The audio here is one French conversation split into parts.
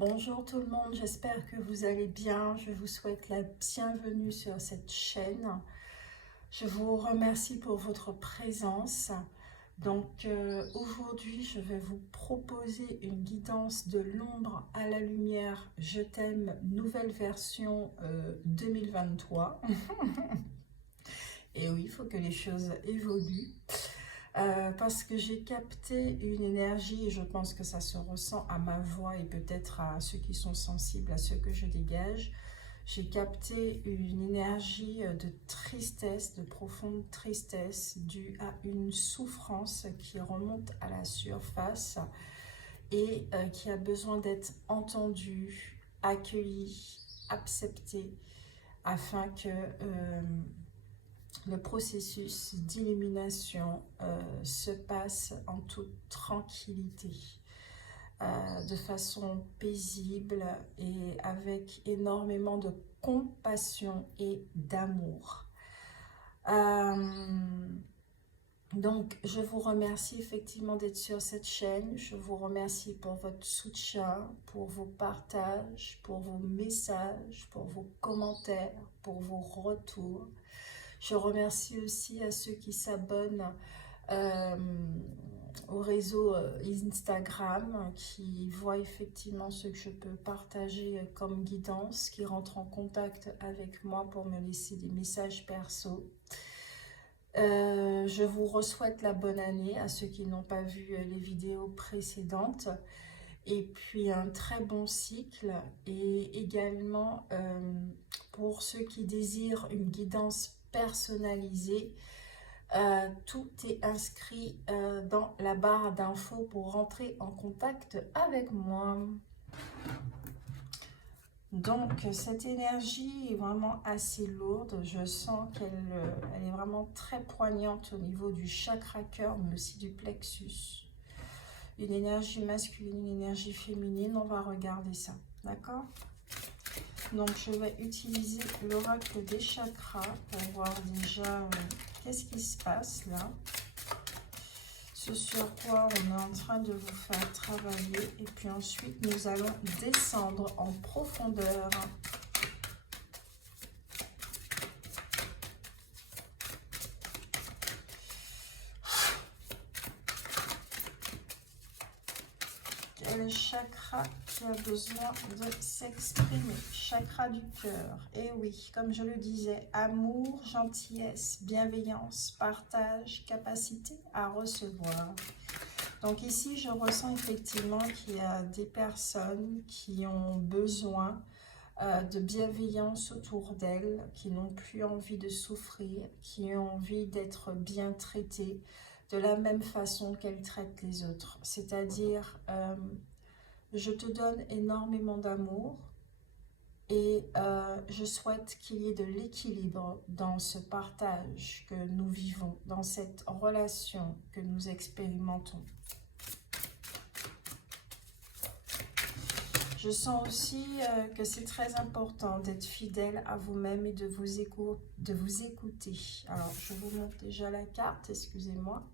Bonjour tout le monde, j'espère que vous allez bien. Je vous souhaite la bienvenue sur cette chaîne. Je vous remercie pour votre présence. Donc aujourd'hui, je vais vous proposer une guidance de l'ombre à la lumière. Je t'aime, nouvelle version 2023. Et oui, il faut que les choses évoluent. Parce que j'ai capté une énergie et je pense que ça se ressent à ma voix et peut-être à ceux qui sont sensibles à ce que je dégage. J'ai capté une énergie de tristesse, de profonde tristesse due à une souffrance qui remonte à la surface et qui a besoin d'être entendue, accueillie, acceptée afin que le processus d'illumination se passe en toute tranquillité, de façon paisible et avec énormément de compassion et d'amour. Donc, je vous remercie effectivement d'être sur cette chaîne. Je vous remercie pour votre soutien, pour vos partages, pour vos messages, pour vos commentaires, pour vos retours. Je remercie aussi à ceux qui s'abonnent au réseau Instagram, qui voient effectivement ce que je peux partager comme guidance, qui rentrent en contact avec moi pour me laisser des messages perso. Je vous souhaite la bonne année à ceux qui n'ont pas vu les vidéos précédentes. Et puis un très bon cycle et également pour ceux qui désirent une guidance personnalisée, tout est inscrit dans la barre d'infos pour rentrer en contact avec moi. Donc cette énergie est vraiment assez lourde, je sens qu'elle est vraiment très poignante au niveau du chakra cœur mais aussi du plexus. Une énergie masculine, une énergie féminine, on va regarder ça, d'accord? Donc je vais utiliser l'oracle des chakras pour voir déjà qu'est-ce qui se passe là. Ce sur quoi on est en train de vous faire travailler. Et puis ensuite nous allons descendre en profondeur. Quel chakra qui a besoin de s'exprimer? Chakra du cœur. Et oui, comme je le disais, amour, gentillesse, bienveillance, partage, capacité à recevoir. Donc ici, je ressens effectivement qu'il y a des personnes qui ont besoin de bienveillance autour d'elles, qui n'ont plus envie de souffrir, qui ont envie d'être bien traitées, de la même façon qu'elle traite les autres. C'est-à-dire, je te donne énormément d'amour et je souhaite qu'il y ait de l'équilibre dans ce partage que nous vivons, dans cette relation que nous expérimentons. Je sens aussi que c'est très important d'être fidèle à vous-même et de vous écouter. Alors, je vous montre déjà la carte, excusez-moi.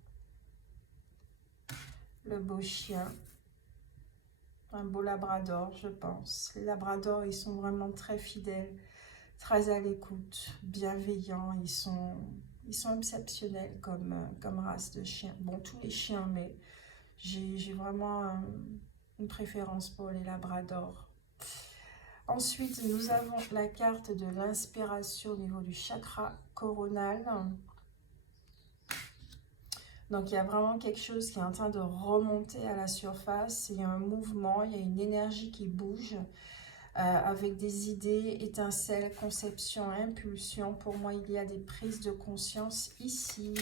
Le beau chien. Un beau labrador, je pense. Les labradors, ils sont vraiment très fidèles, très à l'écoute, bienveillants. Ils sont exceptionnels comme race de chien. Bon, tous les chiens, mais j'ai vraiment une préférence pour les labradors. Ensuite, nous avons la carte de l'inspiration au niveau du chakra coronal. Donc, il y a vraiment quelque chose qui est en train de remonter à la surface. Il y a un mouvement, il y a une énergie qui bouge avec des idées, étincelles, conceptions, impulsions. Pour moi, il y a des prises de conscience ici.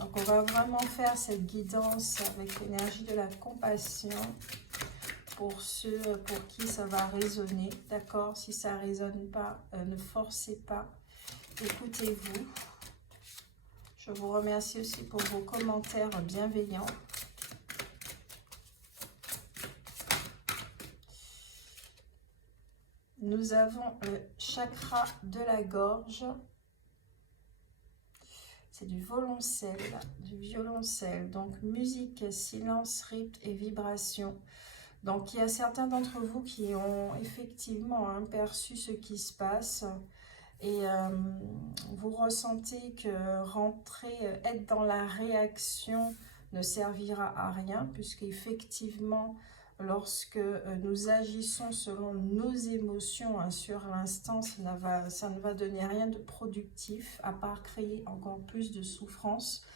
Donc, on va vraiment faire cette guidance avec l'énergie de la compassion. Pour ceux pour qui ça va résonner, d'accord? Si ça ne résonne pas, ne forcez pas, écoutez-vous. Je vous remercie aussi pour vos commentaires bienveillants. Nous avons le chakra de la gorge c'est du violoncelle. Donc musique, silence, rythme et vibration. Donc il y a certains d'entre vous qui ont effectivement perçu ce qui se passe. Et vous ressentez que rentrer, être dans la réaction ne servira à rien, puisqu'effectivement, lorsque nous agissons selon nos émotions sur l'instant, ça ne va donner rien de productif, à part créer encore plus de souffrance.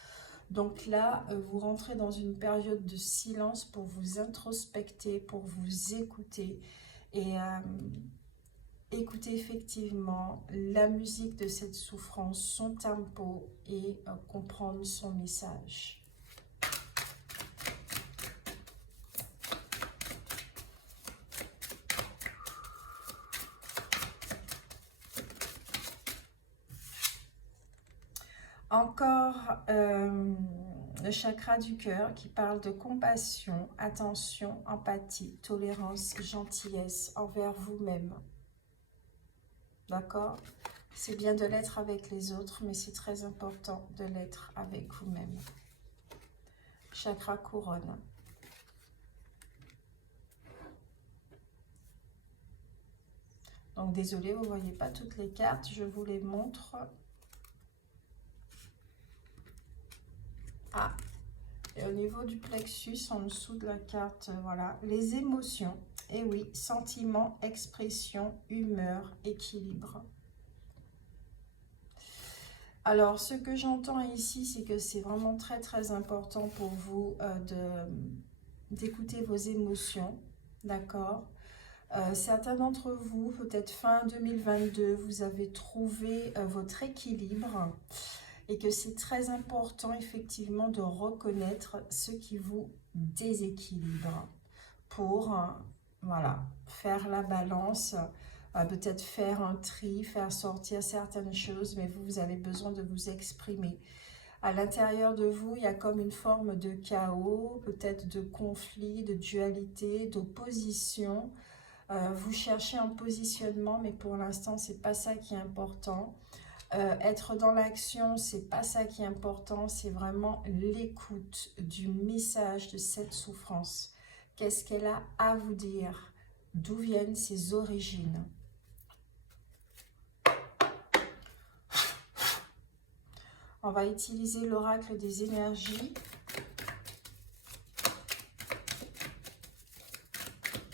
Donc là, vous rentrez dans une période de silence pour vous introspecter, pour vous écouter et écoutez effectivement la musique de cette souffrance, son tempo et comprendre son message. Encore le chakra du cœur qui parle de compassion, attention, empathie, tolérance, gentillesse envers vous-même. D'accord? C'est bien de l'être avec les autres, mais c'est très important de l'être avec vous-même. Chakra couronne. Donc désolé, vous ne voyez pas toutes les cartes, je vous les montre. Ah, et au niveau du plexus, en dessous de la carte, voilà, les émotions. Et oui, sentiments, expression, humeur, équilibre. Alors, ce que j'entends ici, c'est que c'est vraiment très très important pour vous d'écouter vos émotions, d'accord? Certains d'entre vous, peut-être fin 2022, vous avez trouvé votre équilibre et que c'est très important effectivement de reconnaître ce qui vous déséquilibre pour voilà, faire la balance, peut-être faire un tri, faire sortir certaines choses, mais vous avez besoin de vous exprimer. À l'intérieur de vous, il y a comme une forme de chaos, peut-être de conflit, de dualité, d'opposition. Vous cherchez un positionnement, mais pour l'instant, c'est pas ça qui est important. Être dans l'action, c'est pas ça qui est important, c'est vraiment l'écoute du message de cette souffrance. Qu'est-ce qu'elle a à vous dire? D'où viennent ses origines? On va utiliser l'oracle des énergies.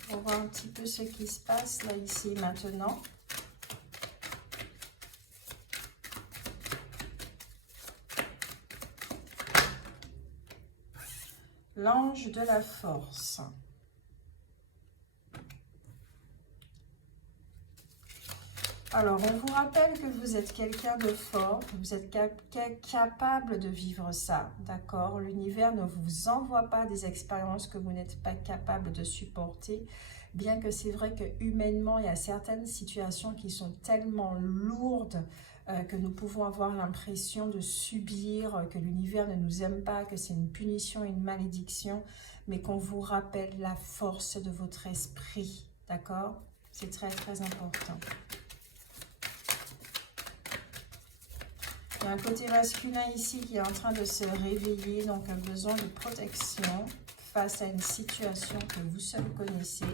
On va voir un petit peu ce qui se passe là, ici et maintenant. L'ange de la force. Alors, on vous rappelle que vous êtes quelqu'un de fort, que vous êtes capable de vivre ça, d'accord? L'univers ne vous envoie pas des expériences que vous n'êtes pas capable de supporter, bien que c'est vrai que humainement, il y a certaines situations qui sont tellement lourdes que nous pouvons avoir l'impression de subir, que l'univers ne nous aime pas, que c'est une punition et une malédiction, mais qu'on vous rappelle la force de votre esprit, d'accord? C'est très très important. Il y a un côté masculin ici qui est en train de se réveiller, donc un besoin de protection face à une situation que vous seul connaissez.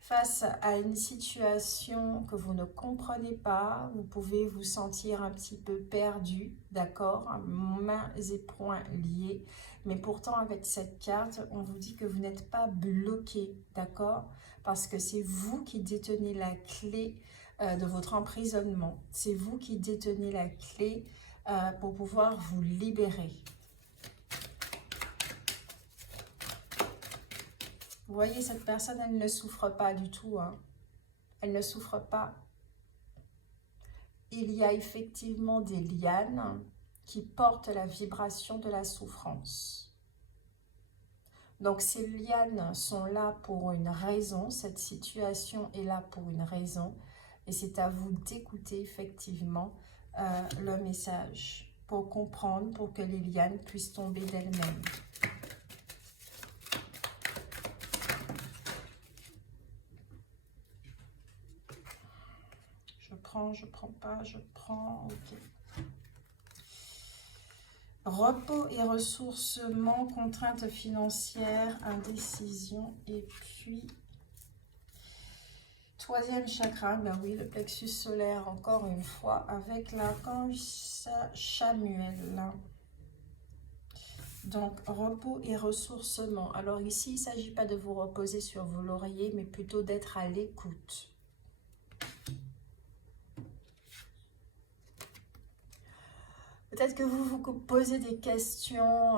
Face à une situation que vous ne comprenez pas, vous pouvez vous sentir un petit peu perdu, d'accord, mains et poings liés. Mais pourtant, avec cette carte, on vous dit que vous n'êtes pas bloqué, d'accord, parce que c'est vous qui détenez la clé de votre emprisonnement. C'est vous qui détenez la clé pour pouvoir vous libérer. Vous voyez, cette personne, elle ne souffre pas du tout. Hein. Elle ne souffre pas. Il y a effectivement des lianes qui portent la vibration de la souffrance. Donc, ces lianes sont là pour une raison. Cette situation est là pour une raison. Et c'est à vous d'écouter effectivement le message pour comprendre, pour que les lianes puissent tomber d'elles-mêmes. Je prends pas, je prends, ok. Repos et ressourcement, contraintes financières, indécision. Et puis, troisième chakra, ben oui, le plexus solaire, encore une fois, avec l'archange Chamuel. Donc, repos et ressourcement. Alors ici, il ne s'agit pas de vous reposer sur vos lauriers, mais plutôt d'être à l'écoute. Peut-être que vous vous posez des questions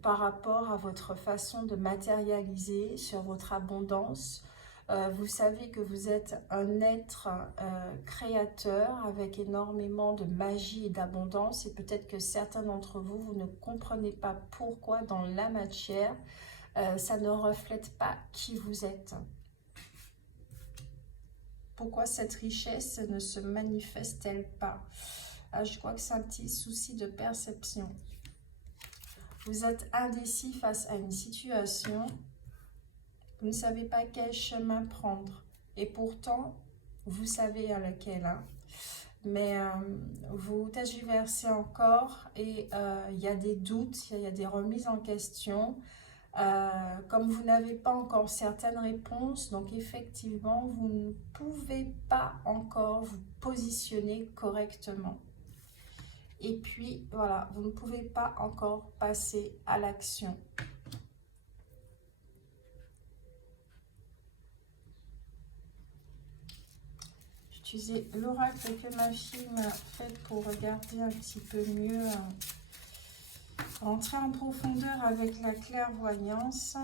par rapport à votre façon de matérialiser sur votre abondance. Vous savez que vous êtes un être créateur avec énormément de magie et d'abondance. Et peut-être que certains d'entre vous, vous ne comprenez pas pourquoi dans la matière, ça ne reflète pas qui vous êtes. Pourquoi cette richesse ne se manifeste-t-elle pas? Je crois que c'est un petit souci de perception. Vous êtes indécis face à une situation. Vous ne savez pas quel chemin prendre. Et pourtant, vous savez à lequel. Hein. Mais vous tergiversez encore et il y a des doutes, il y a des remises en question. Comme vous n'avez pas encore certaines réponses, donc effectivement, vous ne pouvez pas encore vous positionner correctement. Et puis, voilà, vous ne pouvez pas encore passer à l'action. J'utilisais l'oracle que ma fille m'a fait pour regarder un petit peu mieux, rentrer en profondeur avec la clairvoyance.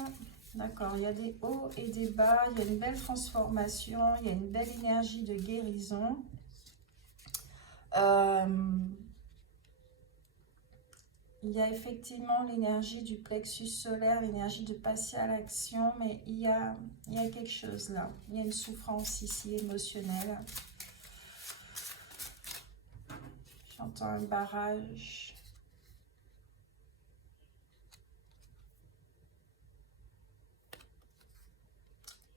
D'accord, il y a des hauts et des bas, il y a une belle transformation, il y a une belle énergie de guérison. Il y a effectivement l'énergie du plexus solaire, l'énergie de passer à l'action, mais il y a quelque chose là. Il y a une souffrance ici émotionnelle. J'entends un barrage.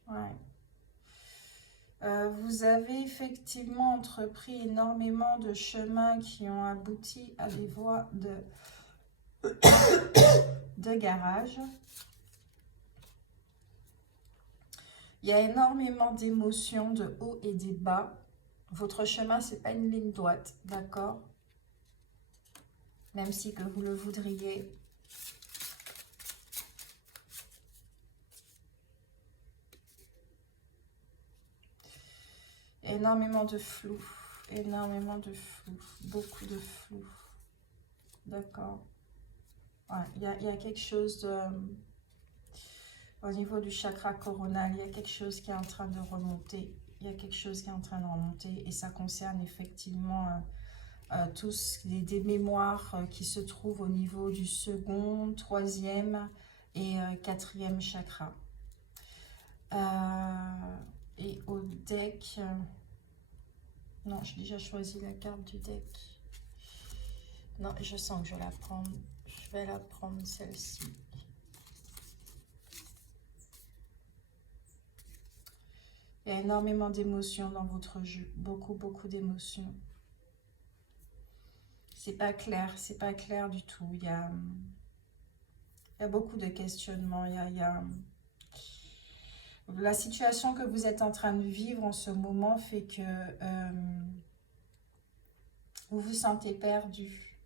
Ouais. Vous avez effectivement entrepris énormément de chemins qui ont abouti à des voies de garage. Il y a énormément d'émotions, de hauts et des bas. Votre chemin, ce n'est pas une ligne droite, d'accord? Même si que vous le voudriez. Énormément de flou, beaucoup de flou. D'accord. Ouais, il y a quelque chose de... Au niveau du chakra coronal, il y a quelque chose qui est en train de remonter. Il y a quelque chose qui est en train de remonter et ça concerne effectivement tous des mémoires qui se trouvent au niveau du second, troisième et quatrième chakra. Et au deck... non, j'ai déjà choisi la carte du deck. Non, je sens que je vais la prendre. Je vais la prendre, celle-ci. Il y a énormément d'émotions dans votre jeu. Beaucoup d'émotions. C'est pas clair du tout. Il y a beaucoup de questionnements. La situation que vous êtes en train de vivre en ce moment fait que vous vous sentez perdu.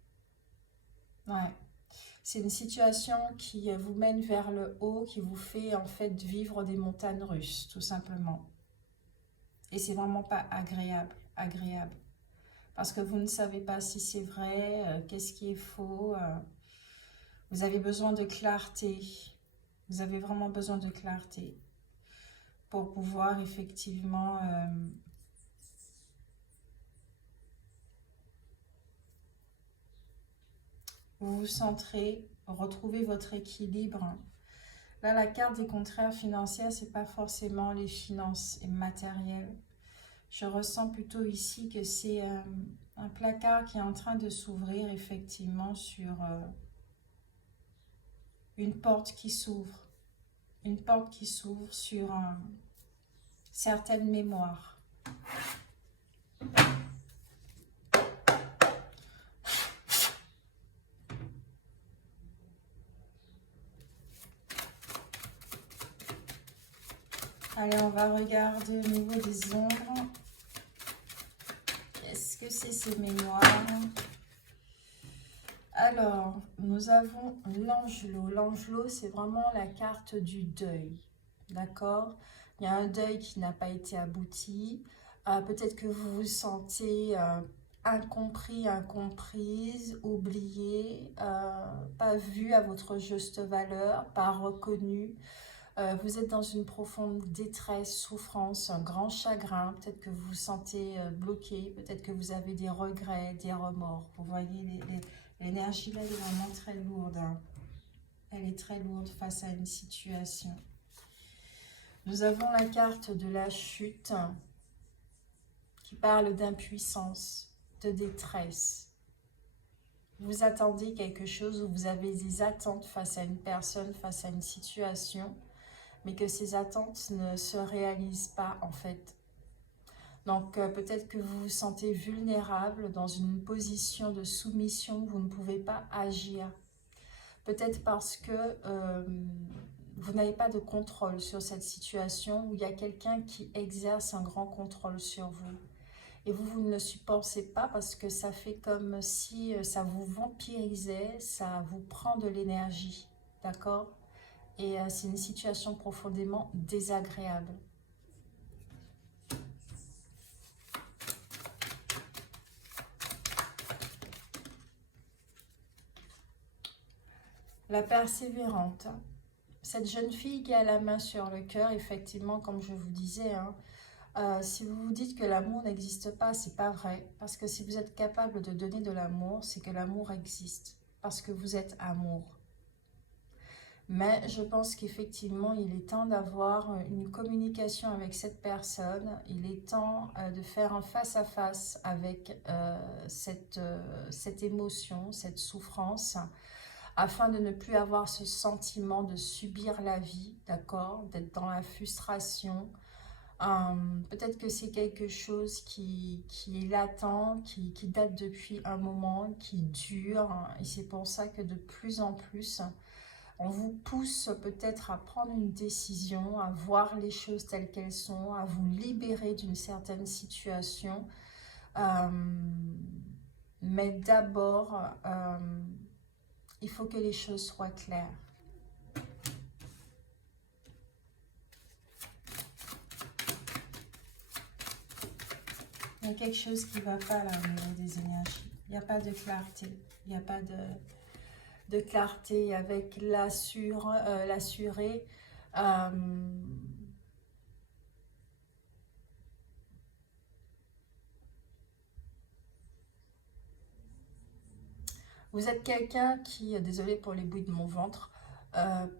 Ouais. C'est une situation qui vous mène vers le haut, qui vous fait en fait vivre des montagnes russes, tout simplement. Et c'est vraiment pas agréable. Parce que vous ne savez pas si c'est vrai, qu'est-ce qui est faux. Vous avez besoin de clarté. Vous avez vraiment besoin de clarté pour pouvoir effectivement vous centrer, retrouver votre équilibre. Là, la carte des contraires financiers, c'est pas forcément les finances et matérielles. Je ressens plutôt ici que c'est un placard qui est en train de s'ouvrir effectivement sur une porte qui s'ouvre. Une porte qui s'ouvre sur certaines mémoires. Allez, on va regarder au niveau des ombres. Qu'est-ce que c'est ces mémoires? Alors, nous avons l'angelot. L'angelot, c'est vraiment la carte du deuil. D'accord? Il y a un deuil qui n'a pas été abouti. Peut-être que vous vous sentez incompris, incomprise, oublié, pas vu à votre juste valeur, pas reconnu. Vous êtes dans une profonde détresse, souffrance, un grand chagrin. Peut-être que vous vous sentez bloqué. Peut-être que vous avez des regrets, des remords. Vous voyez, l'énergie là est vraiment très lourde. Hein. Elle est très lourde face à une situation. Nous avons la carte de la chute qui parle d'impuissance, de détresse. Vous attendez quelque chose ou vous avez des attentes face à une personne, face à une situation, mais que ces attentes ne se réalisent pas en fait. Donc peut-être que vous vous sentez vulnérable dans une position de soumission, vous ne pouvez pas agir. Peut-être parce que vous n'avez pas de contrôle sur cette situation où il y a quelqu'un qui exerce un grand contrôle sur vous. Et vous ne le supportez pas parce que ça fait comme si ça vous vampirisait, ça vous prend de l'énergie, d'accord? Et c'est une situation profondément désagréable. La persévérante. Cette jeune fille qui a la main sur le cœur, effectivement, comme je vous disais, hein, si vous vous dites que l'amour n'existe pas, c'est pas vrai. Parce que si vous êtes capable de donner de l'amour, c'est que l'amour existe. Parce que vous êtes amour. Mais je pense qu'effectivement, il est temps d'avoir une communication avec cette personne. Il est temps de faire un face-à-face avec cette émotion, cette souffrance, afin de ne plus avoir ce sentiment de subir la vie, d'accord, d'être dans la frustration. Peut-être que c'est quelque chose qui est latent, qui date depuis un moment, qui dure. Et c'est pour ça que de plus en plus, on vous pousse peut-être à prendre une décision, à voir les choses telles qu'elles sont, à vous libérer d'une certaine situation. Mais d'abord, il faut que les choses soient claires. Il y a quelque chose qui ne va pas là au niveau des énergies. Il n'y a pas de clarté. Il n'y a pas de clarté avec l'assuré. Vous êtes quelqu'un qui, désolé pour les bruits de mon ventre,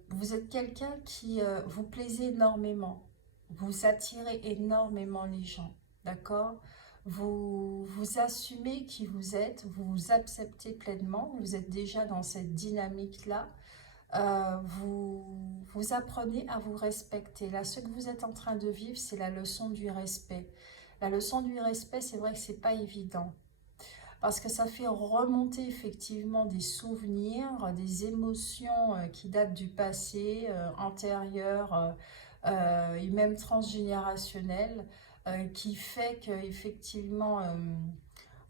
vous êtes quelqu'un qui vous plaisez énormément. Vous attirez énormément les gens, d'accord? Vous assumez qui vous êtes, vous vous acceptez pleinement, vous êtes déjà dans cette dynamique-là. Vous apprenez à vous respecter. Là, ce que vous êtes en train de vivre, c'est la leçon du respect. La leçon du respect, c'est vrai que c'est pas évident. Parce que ça fait remonter effectivement des souvenirs, des émotions qui datent du passé, antérieur et même transgénérationnel, qui fait qu'effectivement,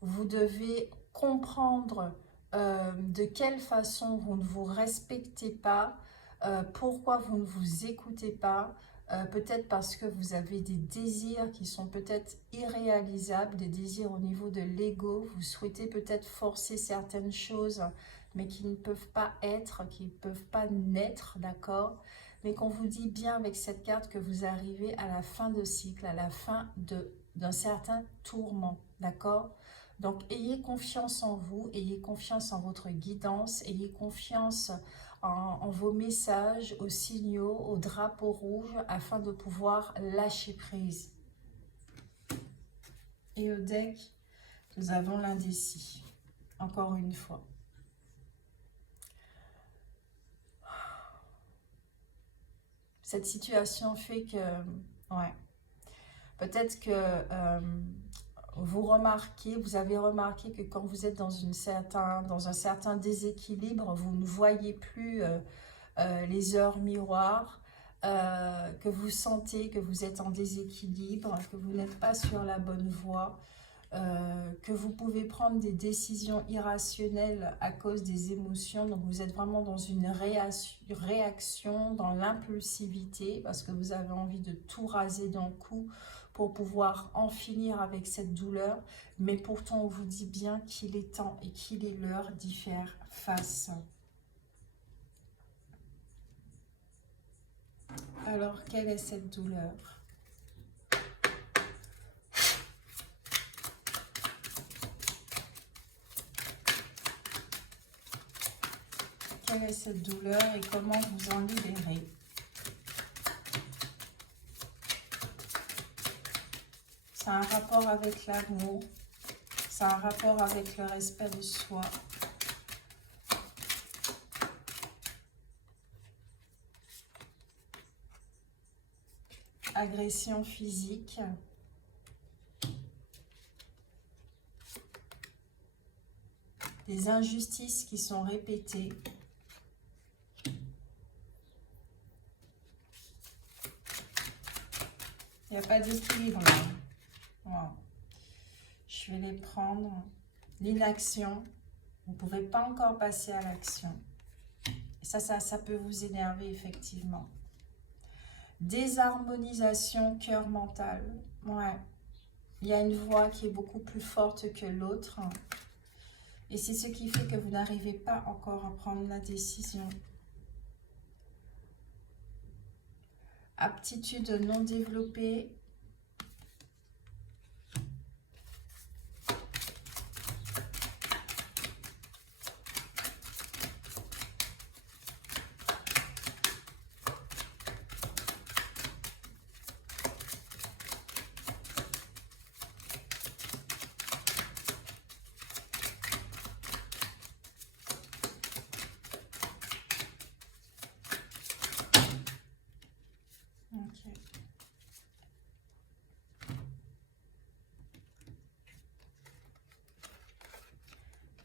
vous devez comprendre de quelle façon vous ne vous respectez pas, pourquoi vous ne vous écoutez pas, peut-être parce que vous avez des désirs qui sont peut-être irréalisables, des désirs au niveau de l'ego, vous souhaitez peut-être forcer certaines choses, mais qui ne peuvent pas être, qui ne peuvent pas naître, d'accord? Mais qu'on vous dit bien avec cette carte que vous arrivez à la fin de cycle, à la fin d'un certain tourment, d'accord? Donc, ayez confiance en vous, ayez confiance en votre guidance, ayez confiance en vos messages, aux signaux, aux drapeaux rouges, afin de pouvoir lâcher prise. Et au deck, nous avons l'indécis, encore une fois. Cette situation fait que, ouais, peut-être que vous avez remarqué que quand vous êtes dans un certain déséquilibre, vous ne voyez plus les heures miroirs, que vous sentez que vous êtes en déséquilibre, que vous n'êtes pas sur la bonne voie, que vous pouvez prendre des décisions irrationnelles à cause des émotions. Donc vous êtes vraiment dans une réaction, dans l'impulsivité, parce que vous avez envie de tout raser d'un coup pour pouvoir en finir avec cette douleur. Mais pourtant, on vous dit bien qu'il est temps et qu'il est l'heure d'y faire face. Alors, quelle est cette douleur? Quelle est cette douleur et comment vous en libérer? C'est un rapport avec l'amour, c'est un rapport avec le respect de soi. Agression physique. Des injustices qui sont répétées. Il n'y a pas d'équilibre là. Wow. Je vais les prendre. L'inaction. Vous ne pouvez pas encore passer à l'action. Ça peut vous énerver effectivement. Désharmonisation cœur-mental. Ouais. Il y a une voix qui est beaucoup plus forte que l'autre. Et c'est ce qui fait que vous n'arrivez pas encore à prendre la décision. Aptitude non développée.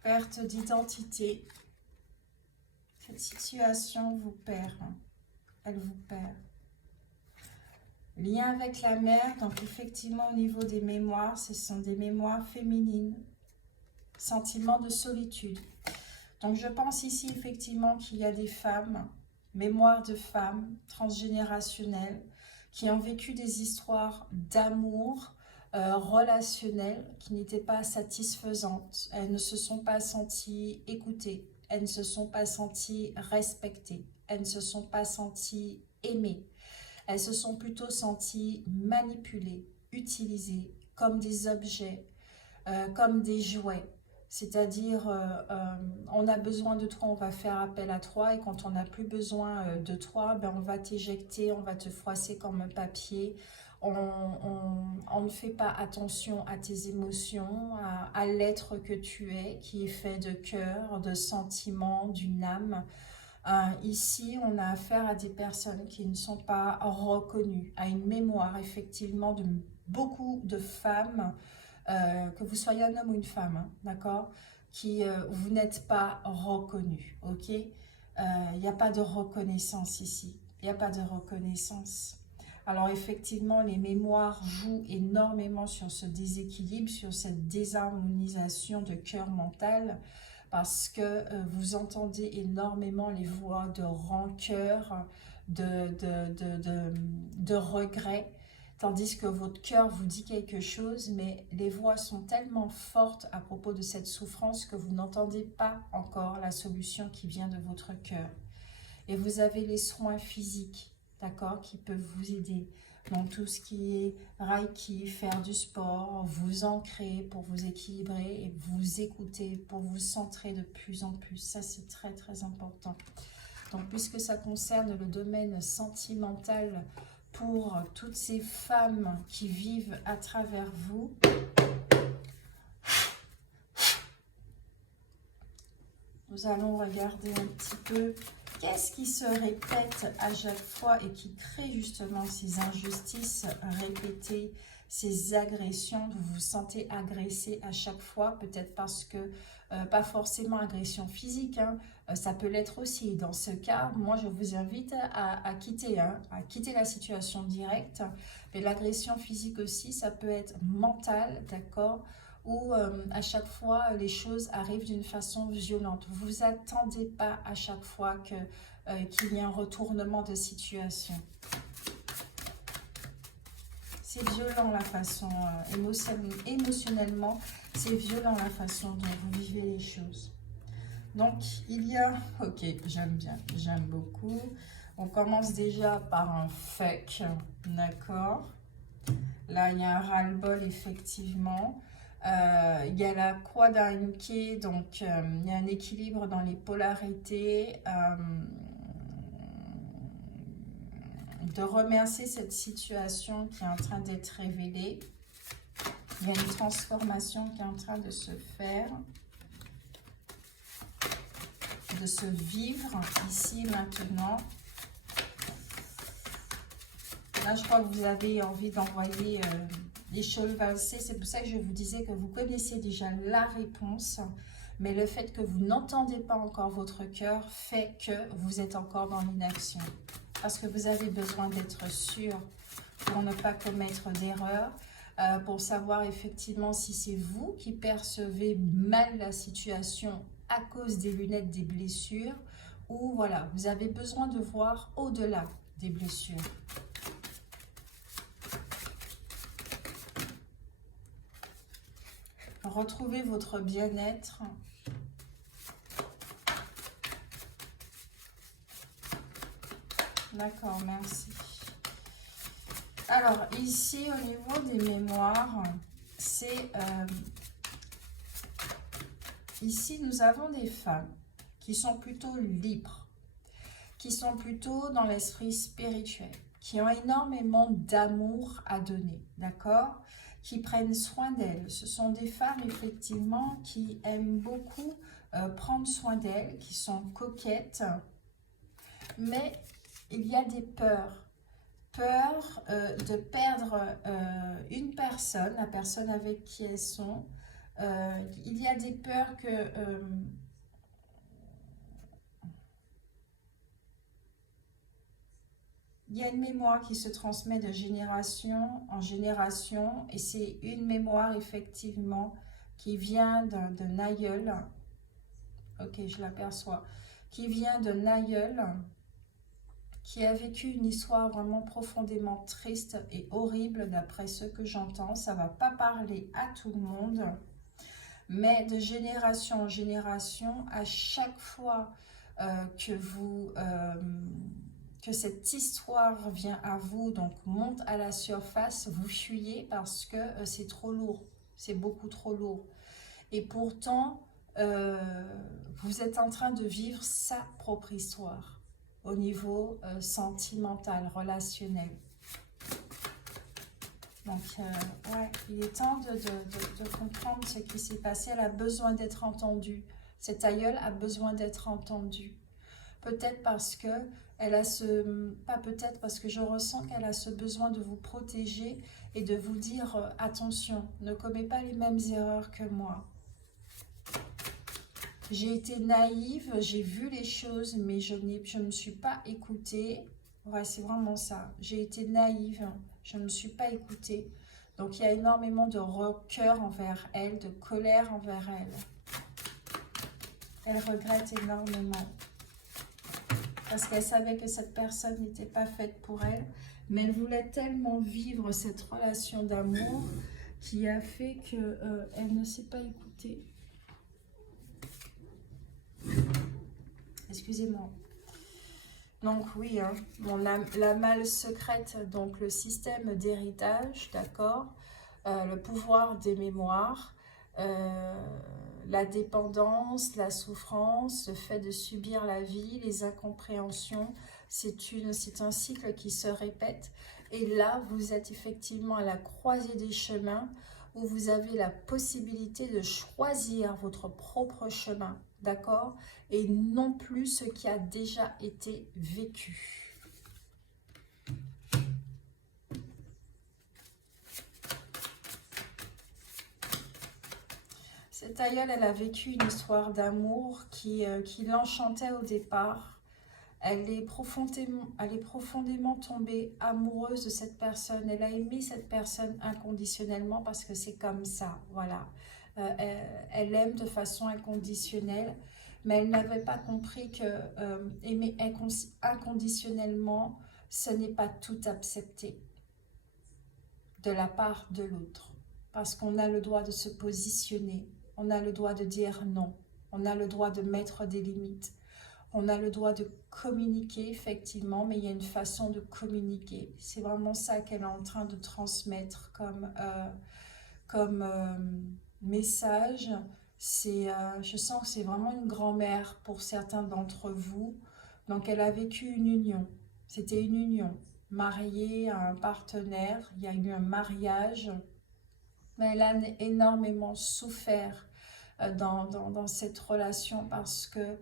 Perte d'identité. Cette situation vous perd. Elle vous perd. Lien avec la mère. Donc effectivement au niveau des mémoires, ce sont des mémoires féminines. Sentiment de solitude. Donc je pense ici effectivement qu'il y a des femmes, mémoires de femmes transgénérationnelles, qui ont vécu des histoires d'amour, relationnelles qui n'étaient pas satisfaisantes. Elles ne se sont pas senties écoutées, elles ne se sont pas senties respectées, elles ne se sont pas senties aimées. Elles se sont plutôt senties manipulées, utilisées comme des objets, comme des jouets. C'est-à-dire, on a besoin de toi, on va faire appel à toi, et quand on n'a plus besoin de toi, ben on va t'éjecter, on va te froisser comme un papier. On ne fait pas attention à tes émotions, à l'être que tu es, qui est fait de cœur, de sentiments, d'une âme. Ici, on a affaire à des personnes qui ne sont pas reconnues, à une mémoire effectivement de beaucoup de femmes, que vous soyez un homme ou une femme, hein, d'accord, qui vous n'êtes pas reconnu, ok. Il n'y a pas de reconnaissance ici, il n'y a pas de reconnaissance. Alors effectivement, les mémoires jouent énormément sur ce déséquilibre, sur cette désharmonisation de cœur mental, parce que vous entendez énormément les voix de rancœur, de regret, tandis que votre cœur vous dit quelque chose, mais les voix sont tellement fortes à propos de cette souffrance que vous n'entendez pas encore la solution qui vient de votre cœur. Et vous avez les soins physiques, d'accord, qui peuvent vous aider. Donc tout ce qui est Reiki, faire du sport, vous ancrer pour vous équilibrer et vous écouter pour vous centrer de plus en plus. Ça, c'est très très important. Donc puisque ça concerne le domaine sentimental pour toutes ces femmes qui vivent à travers vous, nous allons regarder un petit peu qu'est-ce qui se répète à chaque fois et qui crée justement ces injustices répétées, ces agressions, vous vous sentez agressé à chaque fois, peut-être parce que, pas forcément agression physique, hein, ça peut l'être aussi. Dans ce cas, moi je vous invite à quitter, hein, à quitter la situation directe. Mais l'agression physique aussi, ça peut être mentale, d'accord, où à chaque fois les choses arrivent d'une façon violente. Vous vous attendez pas à chaque fois qu'il y ait un retournement de situation. C'est violent la façon, émotionnellement, c'est violent la façon dont vous vivez les choses. Donc, il y a, ok, j'aime bien, j'aime beaucoup. On commence déjà par un fuck, d'accord. Là, il y a un ras-le-bol, effectivement. Il y a la croix d'Aïnké, donc il y a un équilibre dans les polarités. De remercier cette situation qui est en train d'être révélée. Il y a une transformation qui est en train de se faire, de se vivre ici et maintenant. Là, je crois que vous avez envie d'envoyer les choses valser. C'est pour ça que je vous disais que vous connaissez déjà la réponse. Mais le fait que vous n'entendez pas encore votre cœur fait que vous êtes encore dans l'inaction. Parce que vous avez besoin d'être sûr pour ne pas commettre d'erreur, pour savoir effectivement si c'est vous qui percevez mal la situation à cause des lunettes des blessures, ou voilà, vous avez besoin de voir au-delà des blessures. Retrouvez votre bien-être. D'accord, merci. Alors, ici, au niveau des mémoires, c'est... ici, nous avons des femmes qui sont plutôt libres, qui sont plutôt dans l'esprit spirituel, qui ont énormément d'amour à donner, d'accord? Qui prennent soin d'elles. Ce sont des femmes, effectivement, qui aiment beaucoup prendre soin d'elles, qui sont coquettes, mais il y a des peurs. Peur de perdre une personne, la personne avec qui elles sont. Il y a des peurs que... il y a une mémoire qui se transmet de génération en génération et c'est une mémoire effectivement qui vient d'un aïeul. Ok, je l'aperçois. Qui vient d'un aïeul qui a vécu une histoire vraiment profondément triste et horrible d'après ce que j'entends. Ça ne va pas parler à tout le monde, mais de génération en génération, à chaque fois que cette histoire vient à vous, donc monte à la surface, vous fuyez parce que c'est trop lourd, c'est beaucoup trop lourd. Et pourtant, vous êtes en train de vivre sa propre histoire au niveau sentimental, relationnel. Donc, ouais, il est temps de comprendre ce qui s'est passé. Elle a besoin d'être entendue. Cette aïeule a besoin d'être entendue. Peut-être parce que elle a pas peut-être parce que je ressens qu'elle a ce besoin de vous protéger et de vous dire attention, ne commets pas les mêmes erreurs que moi. J'ai été naïve, j'ai vu les choses, mais je ne me suis pas écoutée. Ouais, c'est vraiment ça. J'ai été naïve, je ne me suis pas écoutée. Donc, il y a énormément de rancœur envers elle, de colère envers elle. Elle regrette énormément. Parce qu'elle savait que cette personne n'était pas faite pour elle. Mais elle voulait tellement vivre cette relation d'amour qui a fait qu'elle ne s'est pas écoutée. Excusez-moi. Donc oui, hein, la malle secrète, donc le système d'héritage, d'accord, le pouvoir des mémoires, la dépendance, la souffrance, le fait de subir la vie, les incompréhensions, c'est un cycle qui se répète. Et là, vous êtes effectivement à la croisée des chemins où vous avez la possibilité de choisir votre propre chemin, d'accord? Et non plus ce qui a déjà été vécu. Cette aïeule, elle a vécu une histoire d'amour qui l'enchantait au départ. Elle est profondément tombée amoureuse de cette personne. Elle a aimé cette personne inconditionnellement parce que c'est comme ça, voilà. Elle aime de façon inconditionnelle, mais elle n'avait pas compris que aimer inconditionnellement, ce n'est pas tout accepter de la part de l'autre. Parce qu'on a le droit de se positionner, on a le droit de dire non, on a le droit de mettre des limites. On a le droit de communiquer, effectivement, mais il y a une façon de communiquer. C'est vraiment ça qu'elle est en train de transmettre comme message. Je sens que c'est vraiment une grand-mère pour certains d'entre vous. Donc, elle a vécu une union. C'était une union. Mariée à un partenaire, il y a eu un mariage, mais elle a énormément souffert dans cette relation parce que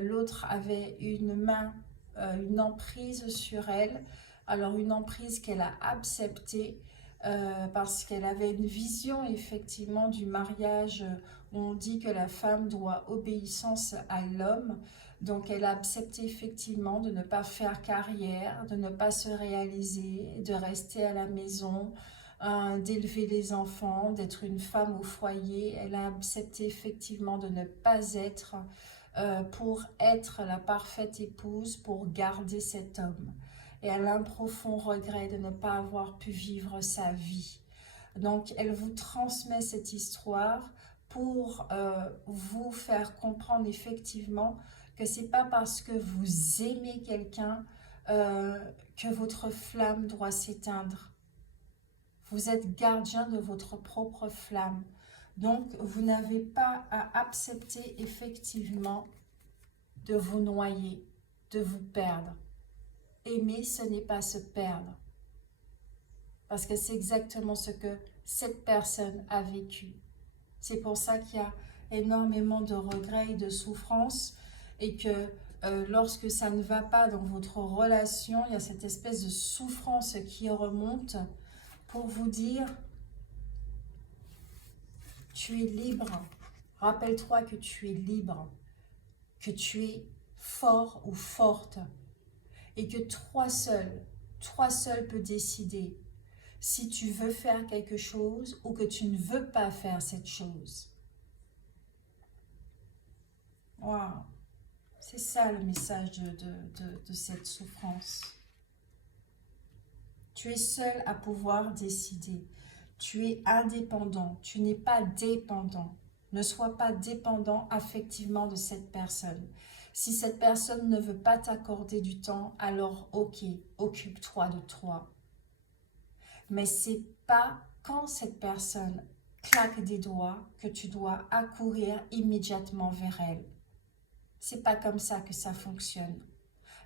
l'autre avait une emprise sur elle. Alors une emprise qu'elle a acceptée parce qu'elle avait une vision effectivement du mariage où on dit que la femme doit obéissance à l'homme. Donc elle a accepté effectivement de ne pas faire carrière, de ne pas se réaliser, de rester à la maison, d'élever les enfants, d'être une femme au foyer. Elle a accepté effectivement de ne pas être pour être la parfaite épouse, pour garder cet homme. Et elle a un profond regret de ne pas avoir pu vivre sa vie. Donc elle vous transmet cette histoire pour vous faire comprendre effectivement que c'est pas parce que vous aimez quelqu'un que votre flamme doit s'éteindre. Vous êtes gardien de votre propre flamme. Donc, vous n'avez pas à accepter effectivement de vous noyer, de vous perdre. Aimer, ce n'est pas se perdre. Parce que c'est exactement ce que cette personne a vécu. C'est pour ça qu'il y a énormément de regrets et de souffrances et que lorsque ça ne va pas dans votre relation, il y a cette espèce de souffrance qui remonte pour vous dire, tu es libre. Rappelle-toi que tu es libre, que tu es fort ou forte et que toi seul peux décider si tu veux faire quelque chose ou que tu ne veux pas faire cette chose. Wow. C'est ça le message de cette souffrance. Tu es seul à pouvoir décider. Tu es indépendant, tu n'es pas dépendant. Ne sois pas dépendant affectivement de cette personne. Si cette personne ne veut pas t'accorder du temps, alors ok, occupe-toi de toi. Mais c'est pas quand cette personne claque des doigts que tu dois accourir immédiatement vers elle. C'est pas comme ça que ça fonctionne.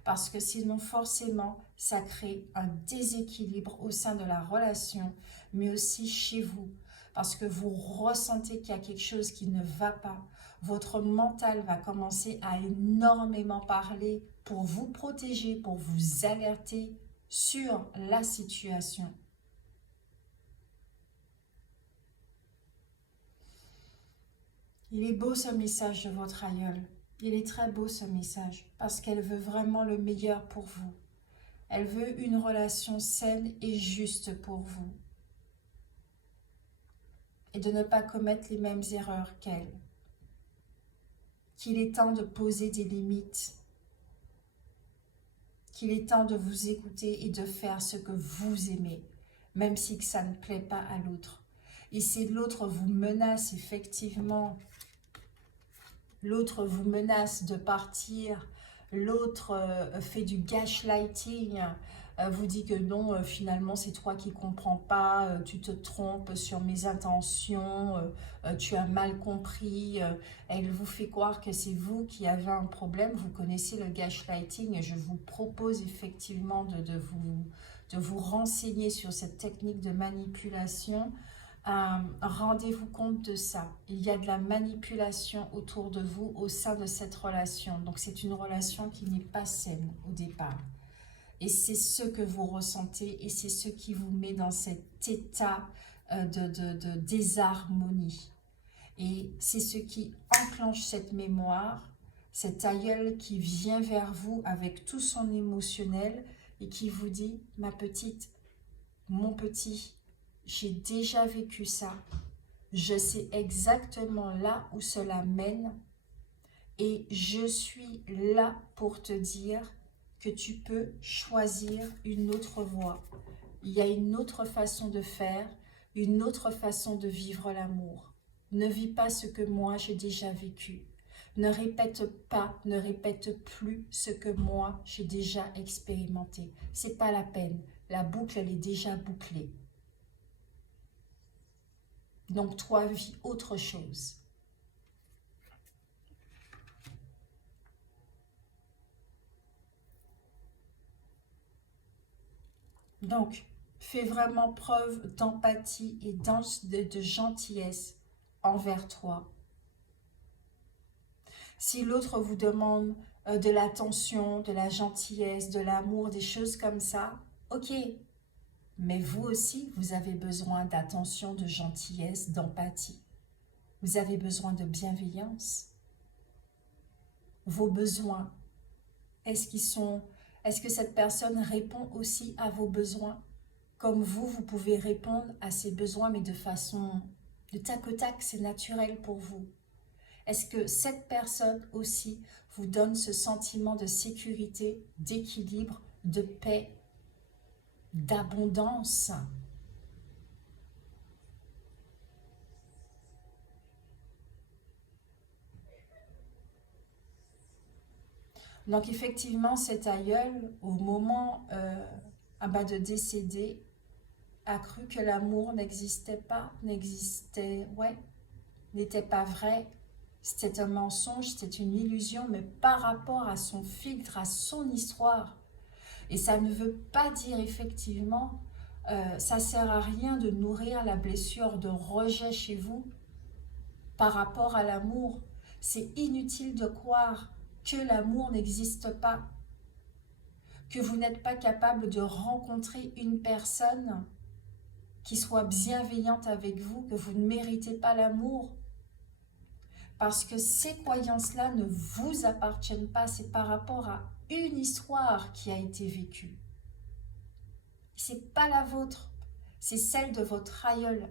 Parce que sinon, forcément, ça crée un déséquilibre au sein de la relation, mais aussi chez vous. Parce que vous ressentez qu'il y a quelque chose qui ne va pas. Votre mental va commencer à énormément parler pour vous protéger, pour vous alerter sur la situation. Il est beau ce message de votre aïeule. Il est très beau ce message parce qu'elle veut vraiment le meilleur pour vous. Elle veut une relation saine et juste pour vous. Et de ne pas commettre les mêmes erreurs qu'elle. Qu'il est temps de poser des limites. Qu'il est temps de vous écouter et de faire ce que vous aimez, même si ça ne plaît pas à l'autre. Et si l'autre vous menace effectivement, l'autre vous menace de partir, l'autre fait du gaslighting, vous dit que non, finalement c'est toi qui ne comprends pas, tu te trompes sur mes intentions, tu as mal compris, elle vous fait croire que c'est vous qui avez un problème. Vous connaissez le gaslighting et je vous propose effectivement de vous renseigner sur cette technique de manipulation. Rendez-vous compte de ça. Il y a de la manipulation autour de vous au sein de cette relation. Donc c'est une relation qui n'est pas saine au départ. Et c'est ce que vous ressentez et c'est ce qui vous met dans cet état de désharmonie. Et c'est ce qui enclenche cette mémoire, cet aïeul qui vient vers vous avec tout son émotionnel et qui vous dit, ma petite, mon petit, j'ai déjà vécu ça. Je sais exactement là où cela mène et je suis là pour te dire que tu peux choisir une autre voie. Il y a une autre façon de faire, une autre façon de vivre l'amour. Ne vis pas ce que moi j'ai déjà vécu. Ne répète pas, ne répète plus ce que moi j'ai déjà expérimenté. C'est pas la peine. La boucle, elle est déjà bouclée. Donc toi, vis autre chose. Donc, fais vraiment preuve d'empathie et de gentillesse envers toi. Si l'autre vous demande de l'attention, de la gentillesse, de l'amour, des choses comme ça, ok. Mais vous aussi, vous avez besoin d'attention, de gentillesse, d'empathie. Vous avez besoin de bienveillance. Vos besoins, est-ce que cette personne répond aussi à vos besoins? Comme vous pouvez répondre à ses besoins, mais de façon de tac au tac, c'est naturel pour vous. Est-ce que cette personne aussi vous donne ce sentiment de sécurité, d'équilibre, de paix, d'abondance? Donc effectivement, cet aïeul, au moment de décéder, a cru que l'amour n'existait pas, n'était pas vrai. C'était un mensonge, c'était une illusion, mais par rapport à son filtre, à son histoire. Et ça ne veut pas dire effectivement, ça ne sert à rien de nourrir la blessure de rejet chez vous par rapport à l'amour. C'est inutile de croire que l'amour n'existe pas, que vous n'êtes pas capable de rencontrer une personne qui soit bienveillante avec vous, que vous ne méritez pas l'amour. Parce que ces croyances-là ne vous appartiennent pas, c'est par rapport à une histoire qui a été vécue. C'est pas la vôtre, c'est celle de votre aïeul.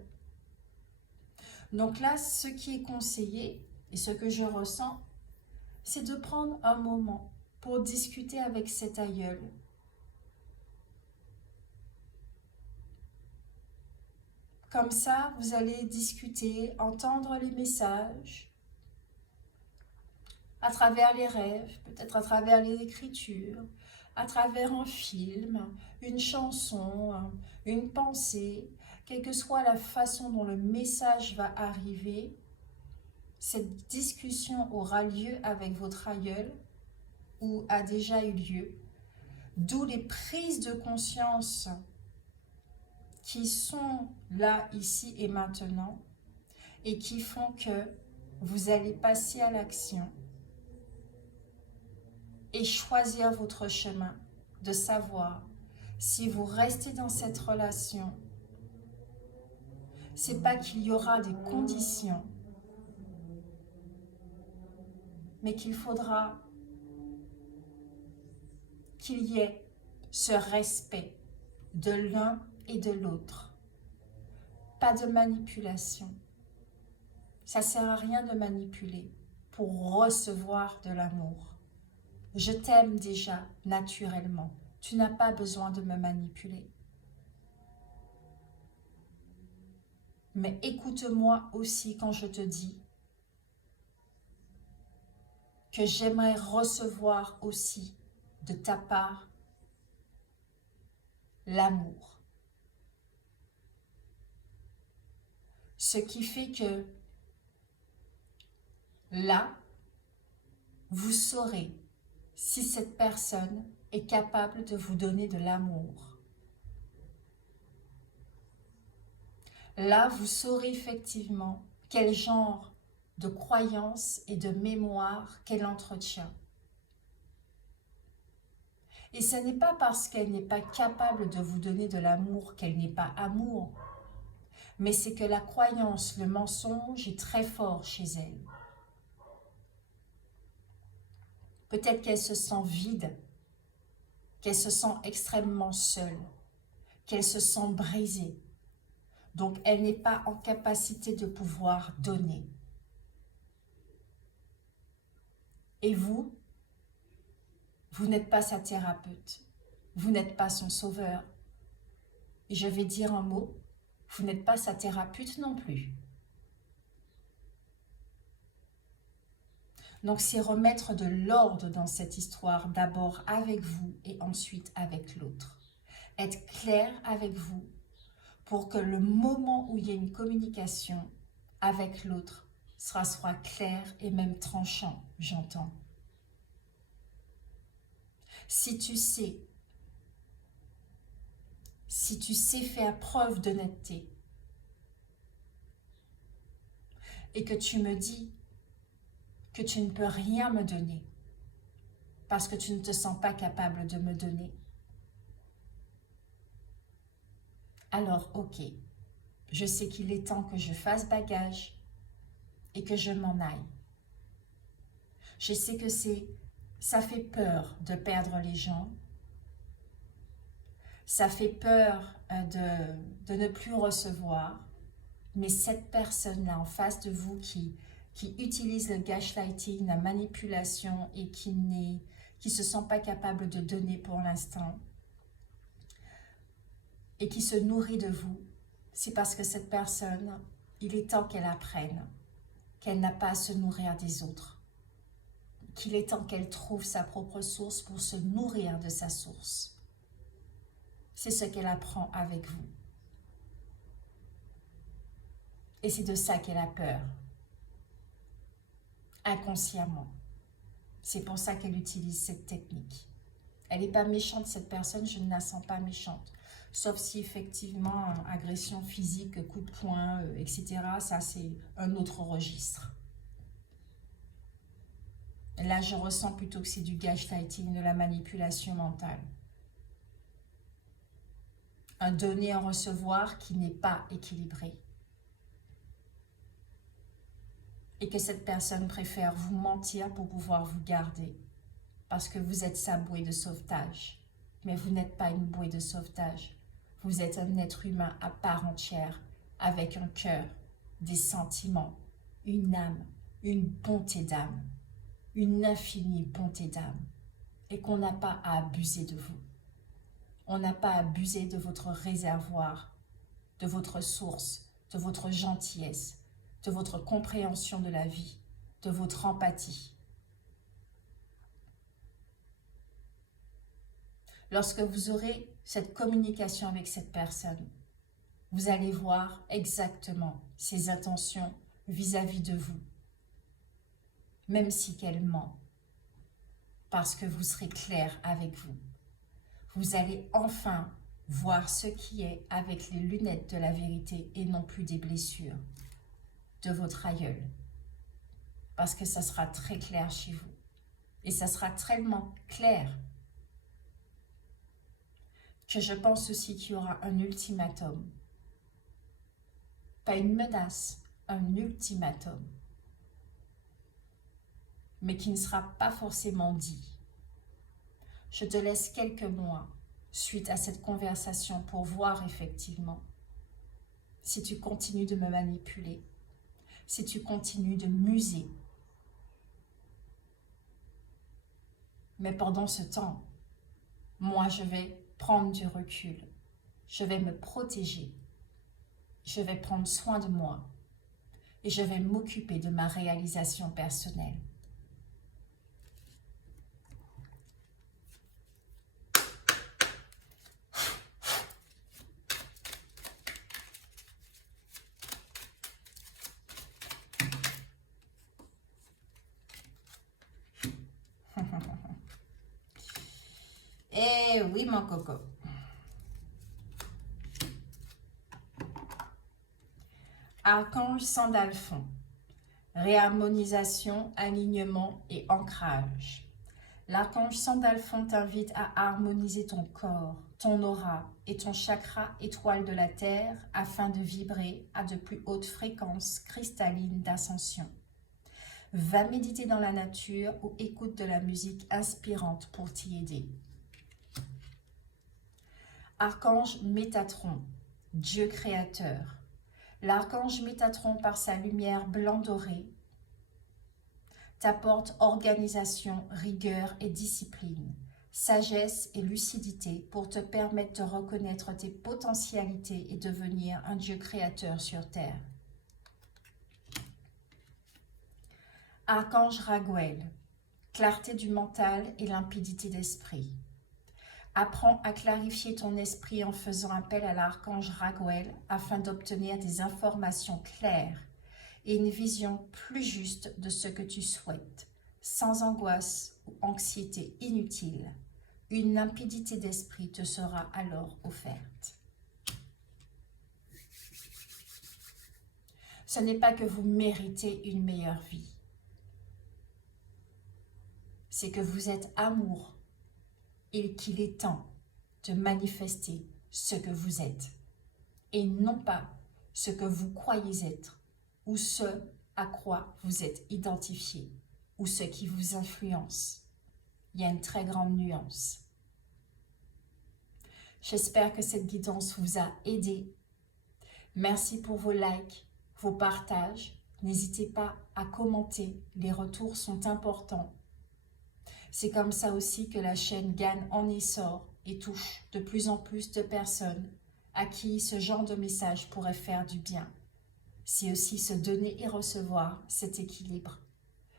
Donc là, ce qui est conseillé, et ce que je ressens, c'est de prendre un moment pour discuter avec cet aïeul. Comme ça, vous allez discuter, entendre les messages, à travers les rêves, peut-être à travers les écritures, à travers un film, une chanson, une pensée, quelle que soit la façon dont le message va arriver, cette discussion aura lieu avec votre aïeul ou a déjà eu lieu, d'où les prises de conscience qui sont là, ici et maintenant, et qui font que vous allez passer à l'action et choisir votre chemin, de savoir si vous restez dans cette relation, c'est pas qu'il y aura des conditions, mais qu'il faudra qu'il y ait ce respect de l'un et de l'autre. Pas de manipulation. Ça sert à rien de manipuler pour recevoir de l'amour. Je t'aime déjà naturellement. Tu n'as pas besoin de me manipuler. Mais écoute-moi aussi quand je te dis que j'aimerais recevoir aussi de ta part l'amour. Ce qui fait que là, vous saurez si cette personne est capable de vous donner de l'amour. Là, vous saurez effectivement quel genre de croyances et de mémoire qu'elle entretient. Et ce n'est pas parce qu'elle n'est pas capable de vous donner de l'amour qu'elle n'est pas amour, mais c'est que la croyance, le mensonge est très fort chez elle. Peut-être qu'elle se sent vide, qu'elle se sent extrêmement seule, qu'elle se sent brisée. Donc, elle n'est pas en capacité de pouvoir donner. Et vous n'êtes pas sa thérapeute, vous n'êtes pas son sauveur. Et je vais dire un mot, vous n'êtes pas sa thérapeute non plus. Donc, c'est remettre de l'ordre dans cette histoire, d'abord avec vous et ensuite avec l'autre. Être clair avec vous pour que le moment où il y a une communication avec l'autre soit clair et même tranchant, j'entends. Si tu sais faire preuve d'honnêteté et que tu me dis que tu ne peux rien me donner parce que tu ne te sens pas capable de me donner, alors ok, je sais qu'il est temps que je fasse bagage et que je m'en aille. Je sais que ça fait peur de perdre les gens, ça fait peur de ne plus recevoir, mais cette personne-là en face de vous qui utilise le gaslighting, la manipulation et qui se sent pas capable de donner pour l'instant et qui se nourrit de vous, c'est parce que cette personne, il est temps qu'elle apprenne qu'elle n'a pas à se nourrir des autres, qu'il est temps qu'elle trouve sa propre source pour se nourrir de sa source. C'est ce qu'elle apprend avec vous. Et c'est de ça qu'elle a peur. Inconsciemment. C'est pour ça qu'elle utilise cette technique. Elle n'est pas méchante, cette personne, je ne la sens pas méchante. Sauf si effectivement, agression physique, coup de poing, etc., ça c'est un autre registre. Là, je ressens plutôt que c'est du gaslighting, de la manipulation mentale. Un donner, un recevoir qui n'est pas équilibré. Et que cette personne préfère vous mentir pour pouvoir vous garder. Parce que vous êtes sa bouée de sauvetage. Mais vous n'êtes pas une bouée de sauvetage. Vous êtes un être humain à part entière, avec un cœur, des sentiments, une âme, une bonté d'âme, une infinie bonté d'âme. Et qu'on n'a pas à abuser de vous. On n'a pas à abuser de votre réservoir, de votre source, de votre gentillesse, de votre compréhension de la vie, de votre empathie. Lorsque vous aurez cette communication avec cette personne, vous allez voir exactement ses intentions vis-à-vis de vous, même si qu'elle ment, parce que vous serez clair avec vous. Vous allez enfin voir ce qui est avec les lunettes de la vérité et non plus des blessures de votre aïeul. Parce que ça sera très clair chez vous. Et ça sera tellement clair que je pense aussi qu'il y aura un ultimatum. Pas une menace, un ultimatum. Mais qui ne sera pas forcément dit. Je te laisse quelques mois suite à cette conversation pour voir effectivement si tu continues de me manipuler, si tu continues de m'user. Mais pendant ce temps, moi je vais prendre du recul, je vais me protéger, je vais prendre soin de moi et je vais m'occuper de ma réalisation personnelle. Eh oui, mon coco. Archange Sandalphon. Réharmonisation, alignement et ancrage. L'archange Sandalphon t'invite à harmoniser ton corps, ton aura et ton chakra étoile de la Terre afin de vibrer à de plus hautes fréquences cristallines d'ascension. Va méditer dans la nature ou écoute de la musique inspirante pour t'y aider. Archange Métatron, Dieu créateur. L'archange Métatron, par sa lumière blanc doré, t'apporte organisation, rigueur et discipline, sagesse et lucidité pour te permettre de reconnaître tes potentialités et devenir un Dieu créateur sur terre. Archange Raguel, clarté du mental et limpidité d'esprit. Apprends à clarifier ton esprit en faisant appel à l'archange Raguel afin d'obtenir des informations claires et une vision plus juste de ce que tu souhaites, sans angoisse ou anxiété inutile. Une limpidité d'esprit te sera alors offerte. Ce n'est pas que vous méritez une meilleure vie. C'est que vous êtes amour et qu'il est temps de manifester ce que vous êtes et non pas ce que vous croyez être ou ce à quoi vous êtes identifié ou ce qui vous influence. Il y a une très grande nuance. J'espère que cette guidance vous a aidé. Merci pour vos likes, vos partages. N'hésitez pas à commenter, les retours sont importants. C'est comme ça aussi que la chaîne gagne en essor et touche de plus en plus de personnes à qui ce genre de message pourrait faire du bien. C'est aussi se donner et recevoir cet équilibre.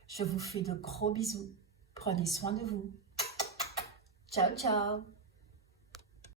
Je vous fais de gros bisous. Prenez soin de vous. Ciao, ciao.